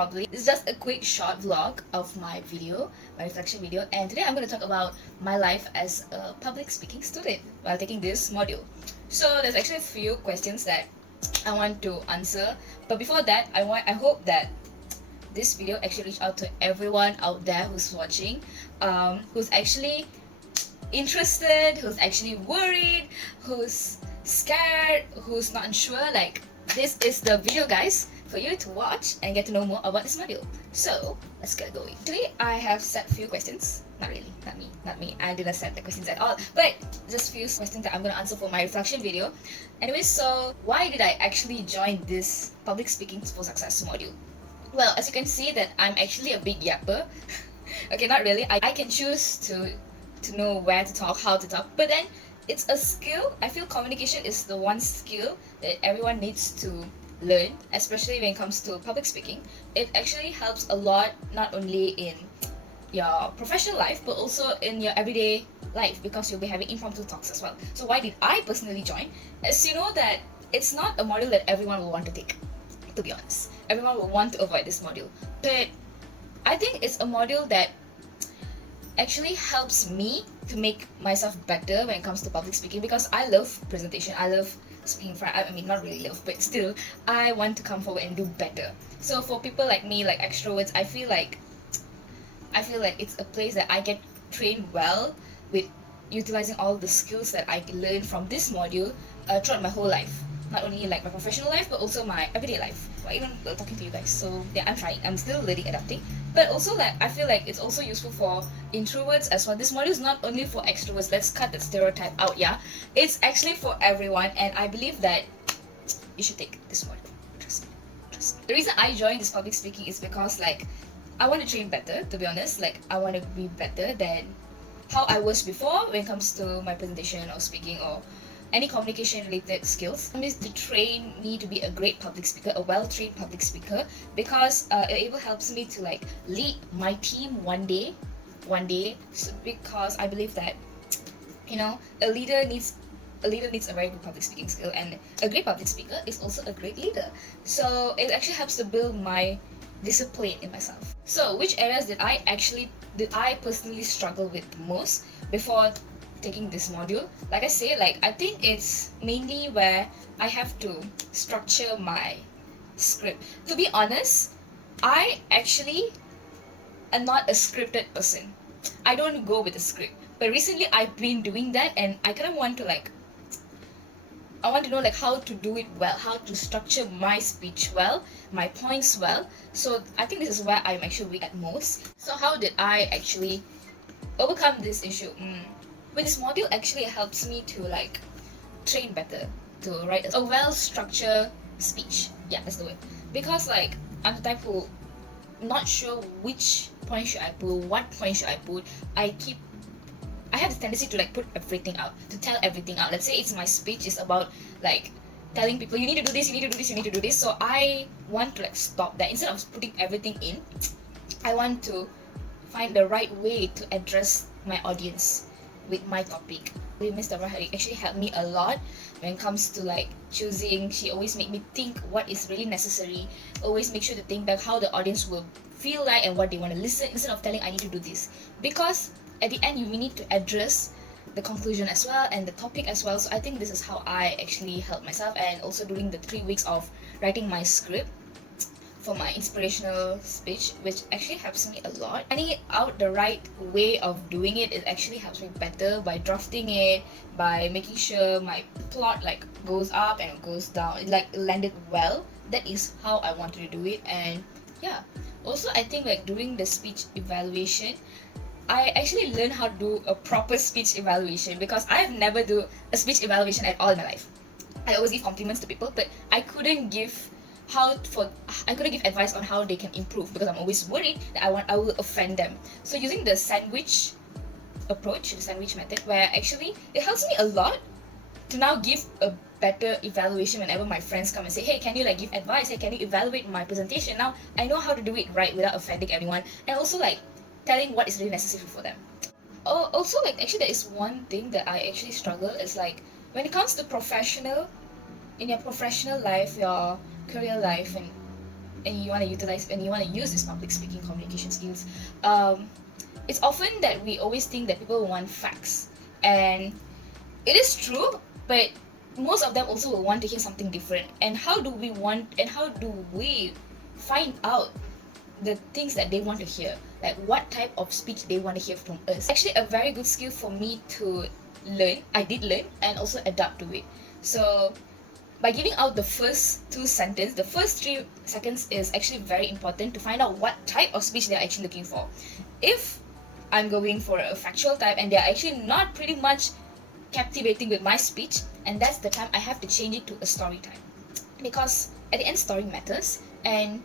probably. It's just a quick short vlog of my video, my reflection video, and today I'm going to talk about my life as a public speaking student while taking this module. So there's actually a few questions that I want to answer, but before that, I hope that this video actually reach out to everyone out there who's watching, who's actually interested, who's actually worried, who's scared, who's not sure. Like, this is the video, guys, for you to watch and get to know more about this module. So let's get going. Today I have set a few questions. Not really, not me. I didn't set the questions at all, but just few questions that I'm gonna answer for my reflection video. Anyway, so why did I actually join this public speaking for success module? Well, as you can see that I'm actually a big yapper. Okay, not really. I can choose to know where to talk, how to talk, but then it's a skill. I feel communication is the one skill that everyone needs to learn, especially when it comes to public speaking. It actually helps a lot, not only in your professional life but also in your everyday life, because you'll be having impromptu talks as well. So why did I personally join? As you know that it's not a module that everyone will want to take, to be honest. Everyone will want to avoid this module, but I think it's a module that actually helps me to make myself better when it comes to public speaking, because I love presentation. I love speaking in front. I mean, not really love, but still I want to come forward and do better. So for people like me, like extroverts, I feel like it's a place that I get trained well with, utilizing all the skills that I learned from this module throughout my whole life. Not only like my professional life, but also my everyday life, or even talking to you guys. So yeah, I'm trying. I'm still learning, adapting. But also, like, I feel like it's also useful for introverts as well. This module is not only for extroverts. Let's cut that stereotype out. Yeah, it's actually for everyone, and I believe that you should take this module. Trust me. Trust me. The reason I joined this public speaking is because, like, I want to train better. To be honest, like, I want to be better than how I was before when it comes to my presentation or speaking or any communication related skills. It is to train me to be a great public speaker, a well-trained public speaker, because it helps me to like lead my team one day. So, because I believe that, you know, a leader needs a very good public speaking skill, and a great public speaker is also a great leader. So it actually helps to build my discipline in myself. So which areas did I personally struggle with most before taking this module? Like I say, like, I think it's mainly where I have to structure my script. To be honest, I actually am not a scripted person. I don't go with a script, but recently I've been doing that, and I kind of want to like, I want to know like how to do it well, how to structure my speech well, my points well. So I think this is where I'm actually weak at most. So how did I actually overcome this issue? With this module, actually helps me to like train better, to write a well-structured speech. Yeah, that's the way. Because like, I'm the type who not sure which point should I put, what point should I put. I have this tendency to like put everything out, to tell everything out. Let's say it's my speech is about like telling people you need to do this, you need to do this, you need to do this. So I want to like stop that. Instead of putting everything in, I want to find the right way to address my audience with my topic. Miss Dara actually helped me a lot when it comes to like choosing. She always make me think what is really necessary. Always make sure to think back how the audience will feel like and what they want to listen, instead of telling I need to do this. Because at the end, you need to address the conclusion as well and the topic as well. So I think this is how I actually help myself, and also during the 3 weeks of writing my script for my inspirational speech, which actually helps me a lot. Finding it out the right way of doing it, it actually helps me better by drafting it, by making sure my plot like goes up and goes down, it like landed well. That is how I wanted to do it. And yeah, also I think like during the speech evaluation, I actually learned how to do a proper speech evaluation, because I have never do a speech evaluation at all in my life. I always give compliments to people, but I couldn't give advice on how they can improve, because I'm always worried that I will offend them. So using the sandwich approach, the sandwich method, where actually it helps me a lot to now give a better evaluation whenever my friends come and say, hey, can you like give advice? Hey, can you evaluate my presentation? Now I know how to do it right without offending everyone, and also like telling what is really necessary for them. Oh, also like actually there is one thing that I actually struggle is like when it comes to in your professional life, your career life, and and you want to utilize and you want to use this public speaking communication skills, it's often that we always think that people want facts, and it is true, but most of them also will want to hear something different. And how do we find out the things that they want to hear, like what type of speech they want to hear from us? Actually, a very good skill for me to learn. I did learn and also adapt to it. So by giving out the first 2 sentences, the first 3 seconds is actually very important to find out what type of speech they're actually looking for. If I'm going for a factual type and they're actually not pretty much captivating with my speech, and that's the time I have to change it to a story time, because at the end, story matters, and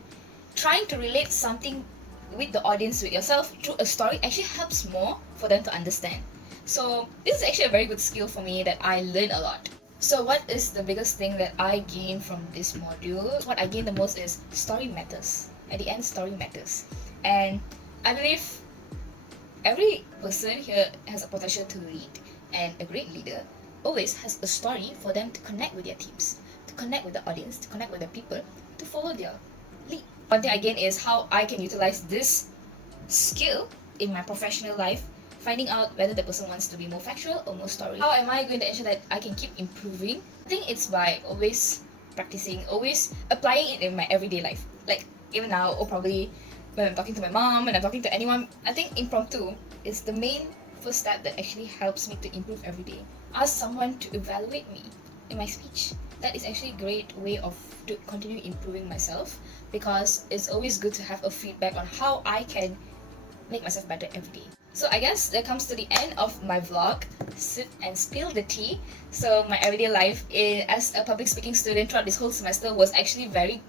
trying to relate something with the audience, with yourself, through a story actually helps more for them to understand. So this is actually a very good skill for me that I learned a lot. So what is the biggest thing that I gained from this module? What I gained the most is story matters. At the end, story matters. And I believe every person here has a potential to lead, and a great leader always has a story for them to connect with their teams, to connect with the audience, to connect with the people, to follow their lead. One thing again is how I can utilize this skill in my professional life, finding out whether the person wants to be more factual or more story. How am I going to ensure that I can keep improving? I think it's by always practicing, always applying it in my everyday life. Like even now, or probably when I'm talking to my mom, when I'm talking to anyone, I think impromptu is the main first step that actually helps me to improve every day. Ask someone to evaluate me in my speech. That is actually a great way to continue improving myself, because it's always good to have a feedback on how I can make myself better every day. So I guess that comes to the end of my vlog, Sip and Spill the Tea. So my everyday life as a public speaking student throughout this whole semester was actually very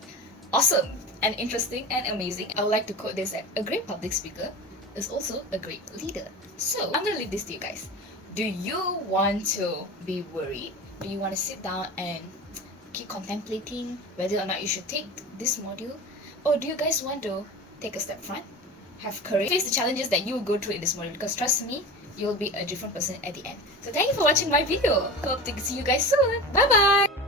awesome and interesting and amazing. I would like to quote this, that a great public speaker is also a great leader. So I'm gonna leave this to you guys. Do you want to be worried? Do you want to sit down and keep contemplating whether or not you should take this module? Or do you guys want to take a step front, have courage, face the challenges that you will go through in this module? Because trust me, you'll be a different person at the end. So thank you for watching my video. Hope to see you guys soon. Bye bye.